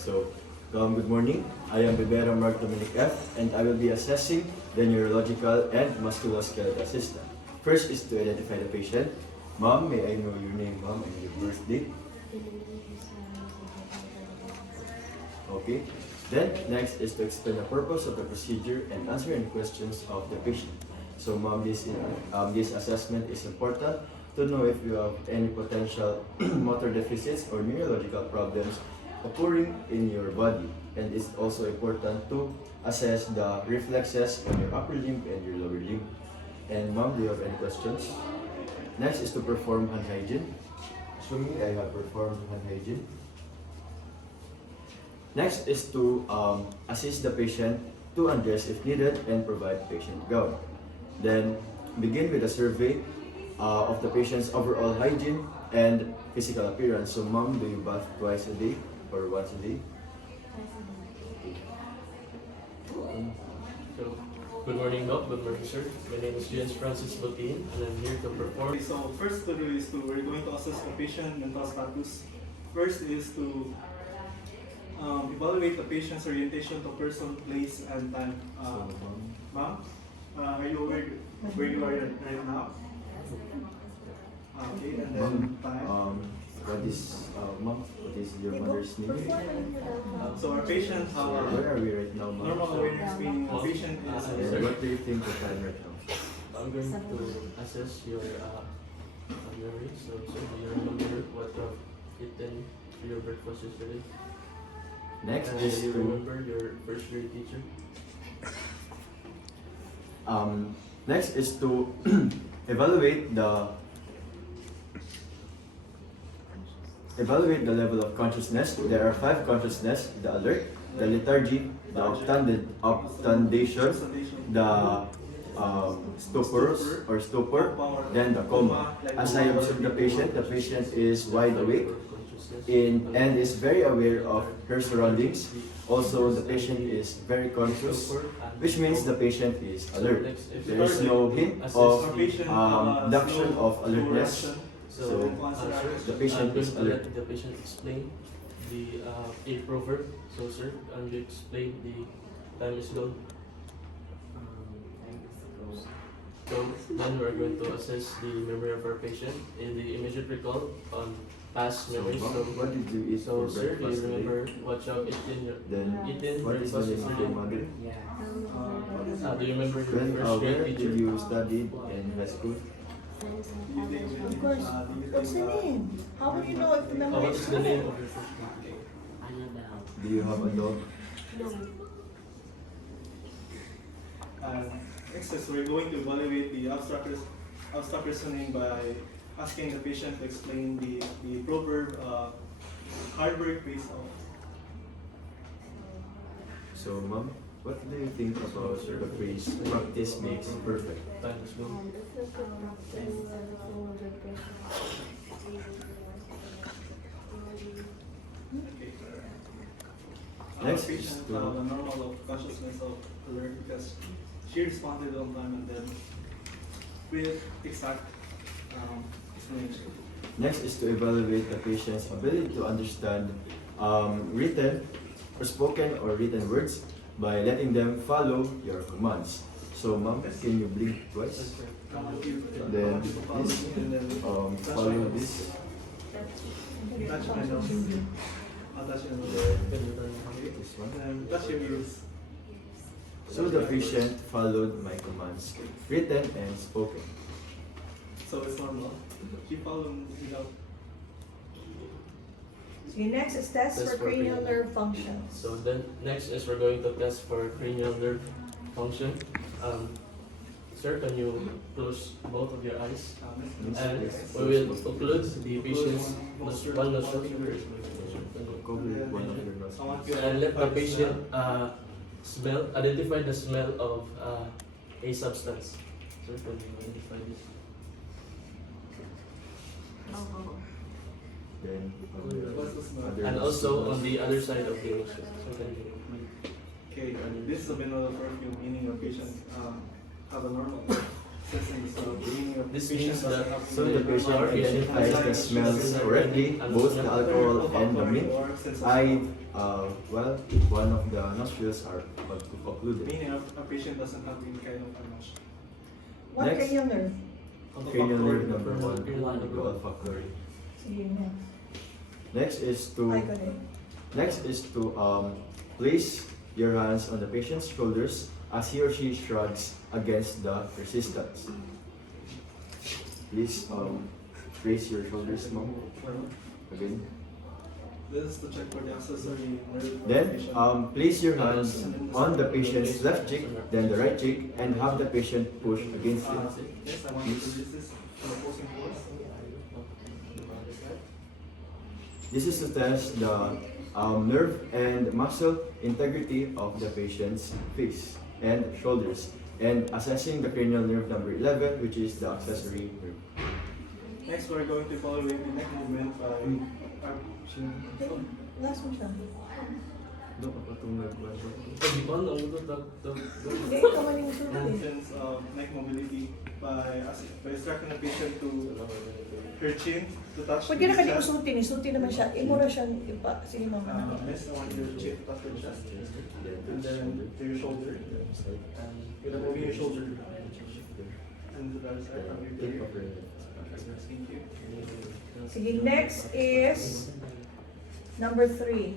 So, good morning. I am Bibera F, and I will be assessing the neurological and musculoskeletal system. First is to identify the patient. Ma'am, may I know your name, ma'am, and your birthday? Okay. Then, next is to explain the purpose of the procedure and answer any questions of the patient. So, ma'am, this assessment is important to know if you have any potential motor deficits or neurological problems occurring in your body. And it's also important to assess the reflexes on your upper limb and your lower limb. And ma'am, do you have any questions? Next is to perform hand hygiene. Assuming I have performed hand hygiene. Next is to assist the patient to undress if needed and provide patient gown. Then begin with a survey of the patient's overall hygiene and physical appearance. So ma'am, do you bath twice a day or once a day? So, good morning, Doc. Good morning, sir. My name is James Francis Botin, and I'm here to perform. Okay, so first to do is we're going to assess the patient mental status. First is to evaluate the patient's orientation to person, place, and time. Ma'am, are you aware where you are right now? Okay, and then time. What is your mother's name? So our patient, Where are we right now, ma'am? normal awareness meaning the patient is. And what do you think the time right now? I'm going to assess your memory. So, do you remember what you have eaten for your breakfast yesterday? Next And is do you to remember your first grade teacher? next is to evaluate the level of consciousness. There are 5 consciousness: the alert, the lethargy, the obtundation, the stupor, then the coma. As I observe the patient is wide awake and is very aware of her surroundings. Also, the patient is very conscious, which means the patient is alert. There is no hint of reduction of alertness. So, the patient is I'm going to alert. let the patient explain the a proverb. So, sir, I'm going to explain the time is gone. So then we're going to assess the memory of our patient in the immediate recall on past So, memories. ma'am, what did you eat So, for sir, do you breakfast today? remember what you have Then, eaten what is the breakfast name of your yesterday? mother? Do you remember your When, first grade where teacher? did you study in high school? Of course. What's the name? How will you know if the memory What is is the name correct? of your first grade teacher? Do you have a dog? Next is we're going to evaluate the abstract reasoning by asking the patient to explain the proverb hard work pays off. So, ma'am, what do you think about the phrase "practice makes perfect"? Time is gone. Okay. Next Our is patient to- have a normal of consciousness of alert because she responded on time and then with exact explanation. Next is to evaluate the patient's ability to understand written or spoken or written words by letting them follow your commands. So, ma'am, can you blink twice? Then this, and then follow this. touch my nose. I'll touch your nose. Then this one. And then touch your ears. So the patient followed my commands, written and spoken. So it's normal. She followed without. Okay, next is test Test for for cranial cranial. nerve functions. So then next is we're going to test for cranial nerve function. Sir, can you close both of your eyes? And we will occlude the patient's one nostril. Cover one of your nostrils. And let the patient identify the smell of a substance. Sir, can you identify this? Then What's the smell? other And also nostrils. on the other side of the nostril. So can you Okay, this is a vanilla perfume, meaning your patient have a normal. assessing. So the meaning of This patient means doesn't that have to So be the patient Our patient identifies the smells correctly, both the alcohol and the mint. Well, one of the nostrils are The occluded. meaning of a patient doesn't have any kind of emotion. What Next. cranial nerve? Cranial nerve number Cranial 1, nerve. the olfactory. Sige, next. Next is to Ay, ko din. place your hands on the patient's shoulders as he or she shrugs against the resistance. Please raise your shoulders, mom. Again. This is to check for the accessory nerve of the Then patient. place your hands on the patient's left cheek, then the right cheek, and have the patient push against it. Yes, I want you to use this for opposing force. This is to test the nerve and muscle integrity of the patient's face and shoulders, and assessing the cranial nerve number 11, which is the accessory nerve. Next, we're going to evaluate the neck movement by Okay, last one siya. Doon ako itong nagkuhan. Di ba lang ito Hindi, ikaw man yung sunod eh. patient's neck mobility by instructing the patient to her chin to touch Pwede na the kadi chest. usutin eh. Suti naman siya. Imura siyang ipa. Sige, mama. Next, I want your chin to touch your chest. And then to your shoulder. And with moving your shoulder. And to the other side from your Tip ear. of your head. Thank you. Sige, next is number 3.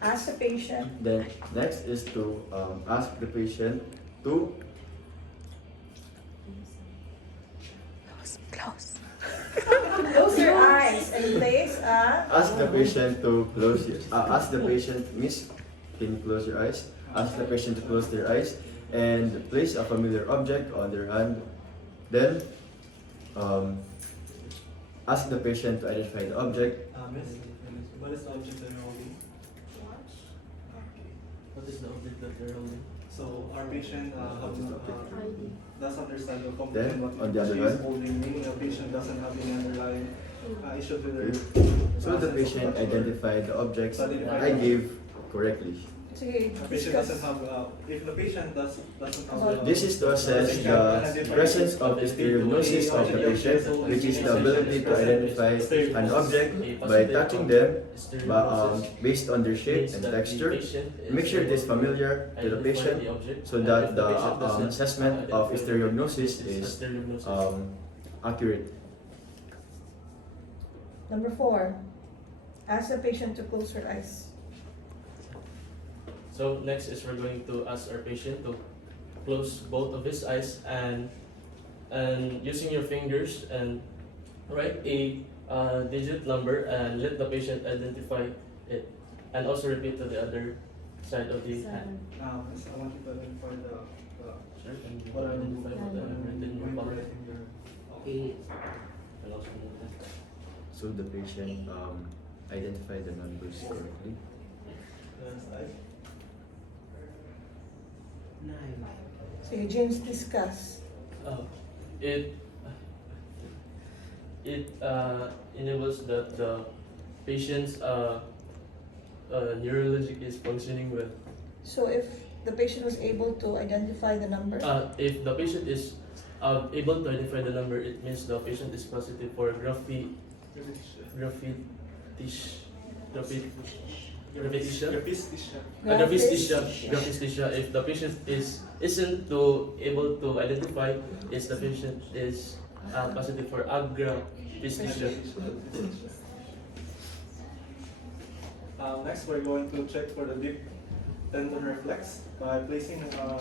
Ask the patient. Then next is to ask the patient to Close your eyes and place a... ask the patient to close your ask the patient, Miss, can you close your eyes? Ask the patient to close their eyes and place a familiar object on their hand. Then ask the patient to identify the object. Miss, what is the object that you're holding? What is the object that you're holding? So our patient does understand or Then, comprehend what on the other she is hand? holding, meaning the patient doesn't have any underlying issue with her. So the patient identified the objects I gave correctly. Sige, The patient doesn't have, if the patient doesn't have. This is to assess the presence of stereognosis of the patient, which is the ability to identify an object by touching them based on their shape and texture. Make sure it is familiar to the patient so that the assessment of stereognosis is accurate. Number 4. Ask the patient to close her eyes. So next is we're going to ask our patient to close both of his eyes and using your fingers and write a digit number and let the patient identify it, and also repeat to the other side of the hand. Miss, I want you to identify the Sure, and what are identify what I have written in your palm. Okay. And also move that. So the patient identified the numbers correctly. Sige, James, discuss. It enables that the patient's neurologic is functioning well. So if the patient was able to identify the number, If the patient is able to identify the number, it means the patient is positive for gravitisha. If the patient isn't able to identify, the patient is positive for aggravistisha. Next, we're going to check for the deep tendon reflex by placing our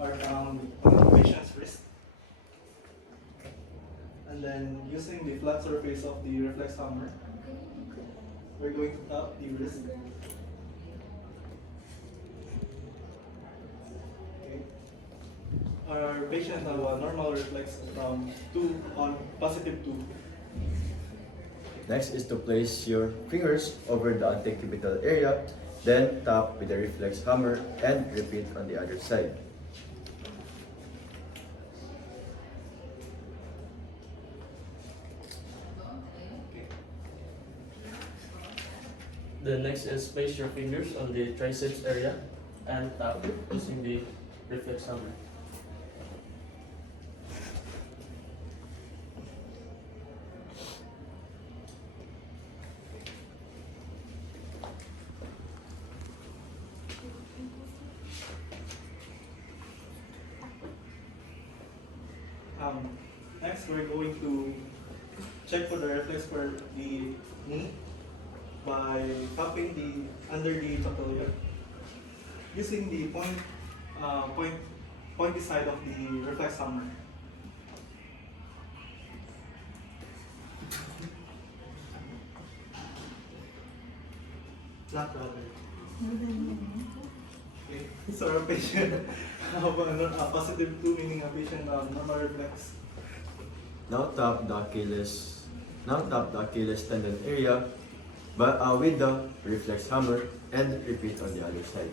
arm on the patient's wrist. And then using the flat surface of the reflex hammer, we're going to tap the wrist. Okay. Our patient have a normal reflex from 2 on positive 2. Next is to place your fingers over the antecubital area, then tap with the reflex hammer and repeat on the other side. The next is place your fingers on the triceps area and tap using the reflex hammer. Next, we're going to check for the reflex for the knee by tapping the under the patella using the pointy side of the reflex hammer. Flat rather. Okay. So our patient have a positive 2, meaning a patient normal reflex. Now tap the Achilles tendon area but with the reflex hammer and repeat on the other side.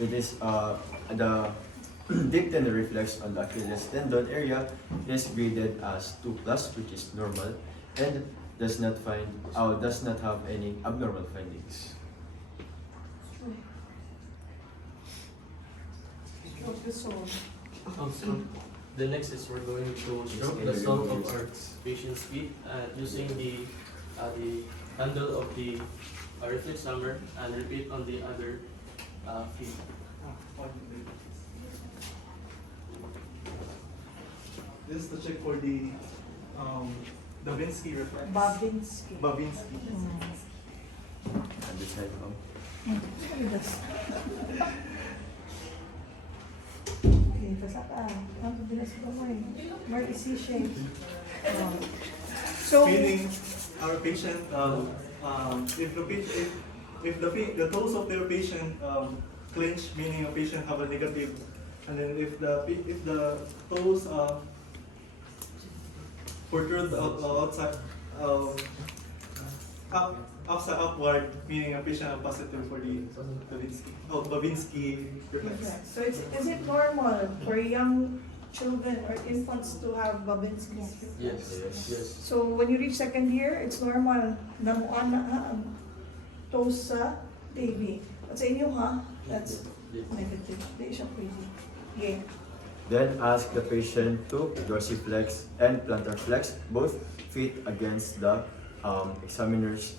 It is the deep tendon reflex on the Achilles tendon area is graded as 2+, which is normal, and does not have any abnormal findings. Stroke the soul. So the next is we're going to stroke the sole of our patient's feet using the handle of the reflex hammer and repeat on the other feet. This is to check for the Babinski reflex. Babinski. Babinski. And this side from Okay, basta ka. Ang bilas ko mo eh. More easy shape. So, Meaning, our patient, if the toes of their patient clench, meaning a patient have a negative, and then if the toes protrude outside, upward, meaning a patient have positive for the Babinski reflex. so is it normal for young children or infants to have Babinski? Yes. Yes. So when you reach second year, it's normal na muan na ang toes sa baby. But sa inyo ha, that's negative. Di siya crazy. Yeah. Then ask the patient to dorsiflex and plantar flex both feet against the examiner's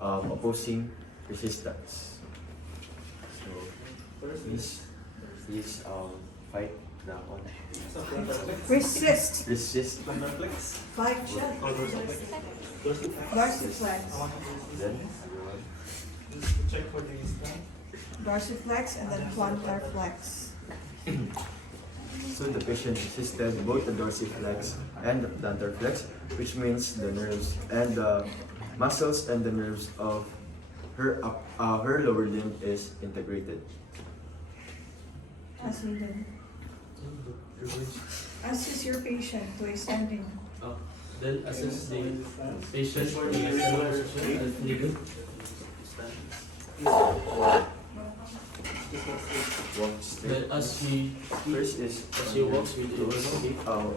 opposing resistance. So please fight the on. Resist. Resist. Plantar flex. Fight siya. Or dorsiflex. Dorsiflex. Dorsiflex. Then Just to check for the strength. Dorsiflex and then plantar flex. so the patient resisted both the dorsiflex and the plantar flex, which means the nerves and the muscles and the nerves of her lower limb is integrated. As needed. Assist your patient to extending. Then assess the patient for the standing position as needed. Then as he First is walks with the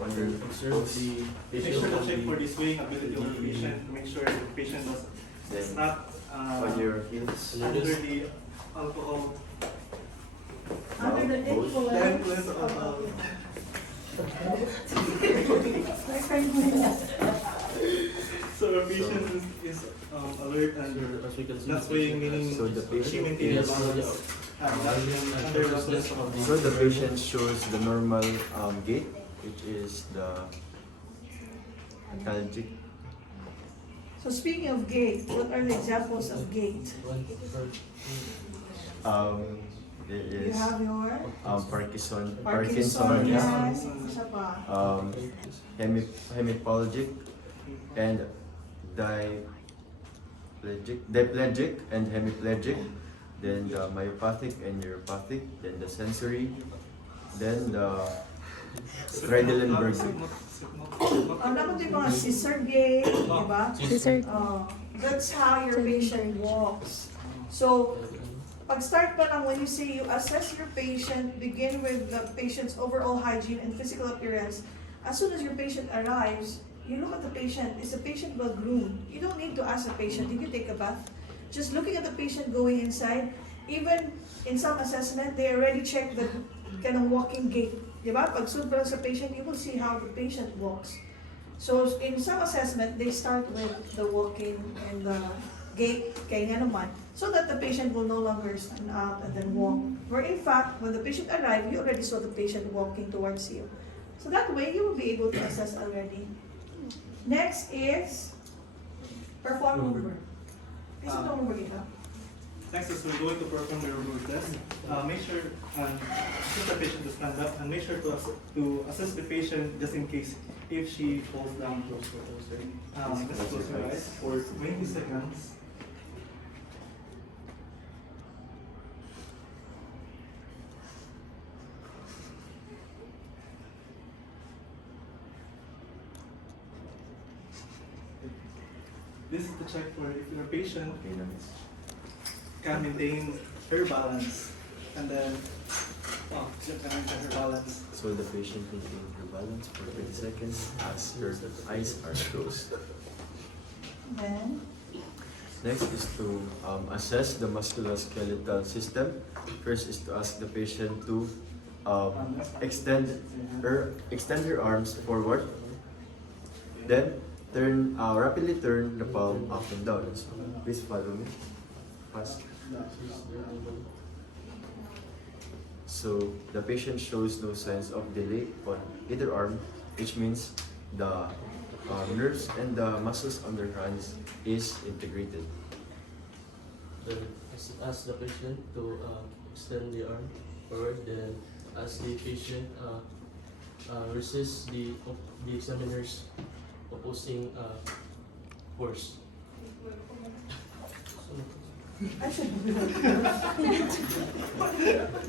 under observe the Make patient sure to on check for the the swaying ability of the patient to make sure the patient is then not on your heels. under the alcohol. Under the Both. The influence. influence of alcohol. My friend Gwen. So our patient is alert and as we can see. not swaying, meaning So the she patient maintains Yes. balance under the influence of So the patient shows the normal gait, which is the antalgic. So speaking of gait, what are the examples of gait? There You is have your Parkinson, Parkinson, yeah. yes. Isa pa. Hemiplegic and diplegic and hemiplegic, then the myopathic and neuropathic, then the sensory, then the Trendelenburg. Naman din mga scissor gait, di ba? Scissor. That's how your patient walks. So, pag-start pa lang, when you say you assess your patient, begin with the patient's overall hygiene and physical appearance. As soon as your patient arrives, you look at the patient. Is the patient well groomed? You don't need to ask the patient, did you take a bath? Just looking at the patient going inside, even in some assessment, they already check the kind of walking gait. Di ba? Pag sunod pa lang sa patient, you will see how the patient walks. So in some assessment, they start with the walking and the gait, kaya nga naman, so that the patient will no longer stand up and then walk. Where in fact, when the patient arrived, you already saw the patient walking towards you. So that way, you will be able to assess already. Next is perform over. Is it over ito? Next is we're going to perform the robot test. Make sure assist the patient to stand up and make sure to assess the patient just in case if she falls down. Let's close your eyes for 20 seconds. This is to check for if your patient Okay, nice. can maintain her balance and then she can maintain her balance. So the patient maintains her balance for 20 seconds as her eyes are closed. Then, Next is to assess the musculoskeletal system. First is to ask the patient to extend her arms forward. Then rapidly turn the palm up and down. So please follow me. Fast. So the patient shows no signs of delay on either arm, which means the nerves and the muscles on their hands is integrated. Then ask the patient to extend the arm forward. Then ask the patient resist the examiner's opposing force.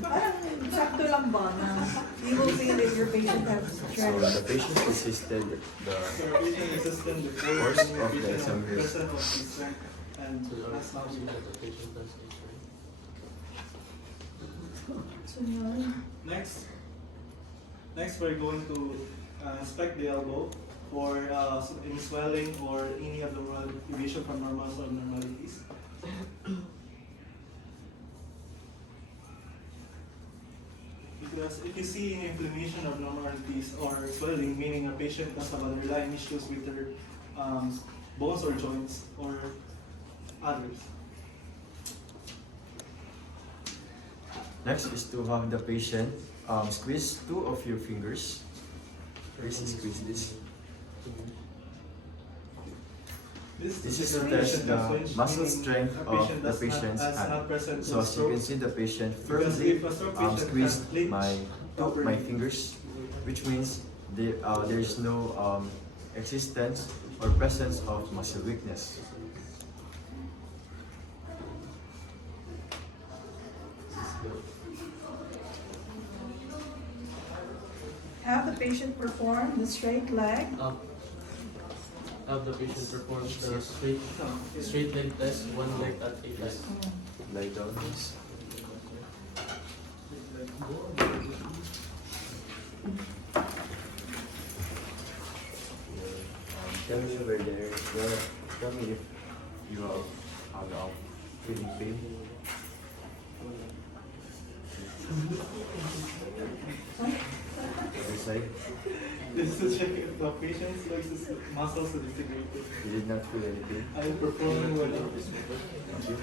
parang sakto lang ba na you will feel if your patient has So strength. the patient resisted the So our patient assistant before Force your of the patient examiner's. present of his strength and So the that's now see that the patient has a strength. So yun. Next we're going to inspect the elbow for any swelling or any abnormal deviation from normal or abnormalities. Because if you see any inflammation or abnormalities or swelling, meaning a patient does have underlying issues with their bones or joints or others. Next is to have the patient squeeze two of your fingers. First, squeeze this. This is to test the muscle strength of the patient's hand. So as you can see, the patient firmly squeezed my fingers, which means there is no existence or presence of muscle weakness. Have the patient perform the straight leg. Have the patient perform the straight leg test, one leg at a time. Lie down, please. Tell me over there. Tell me if you are feeling pain. Other side. This is to check if the patient's legs muscles are disintegrated. You did not feel any pain. I will perform with Thank you.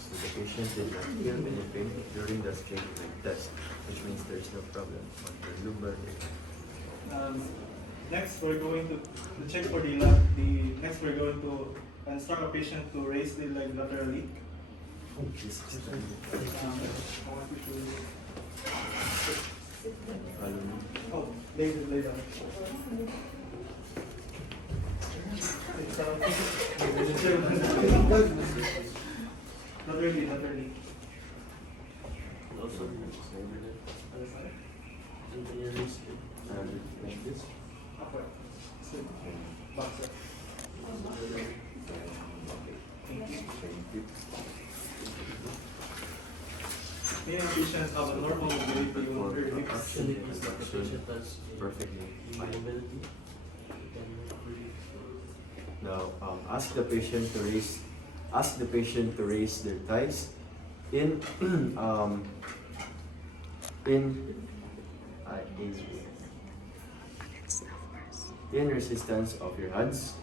So the patient did not feel any pain during the straight leg test, which means there is no problem on the lumbar leg. Next, we're going to check for next we're going to instruct a patient to raise the leg laterally. This is the I want you to follow me. lay down. Laterally. Also, Other side. and then you release it. Like this. Upward. Sit. Back up. Thank you. Thank you. Many patients have a normal mobility on their hips. Actually, if the patient has Perfectly the fine. mobility, you can really Now, ask the patient to raise their thighs in In resistance of your hands.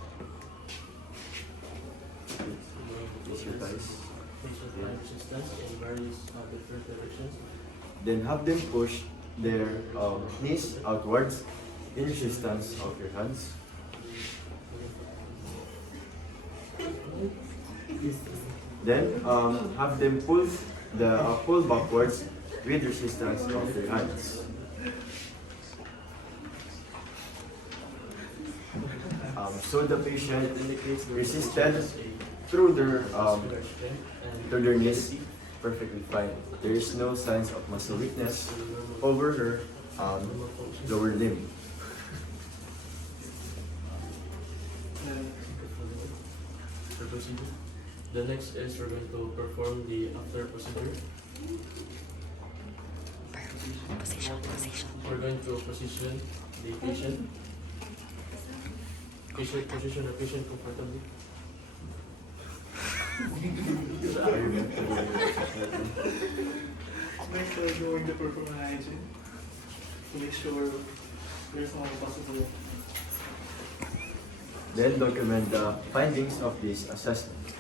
Place your thighs. Patient eye resistance in various different directions. Then have them push their knees outwards in resistance of your hands. Then have them pull backwards with resistance of your hands. So the patient resisted through their knees perfectly fine. There is no signs of muscle weakness over her lower limb. The next is we're going to perform the after procedure. We're going to position the patient. Position the patient comfortably. Next, we're going to perform an hygiene to make sure there's no possible. Then document the findings of this assessment.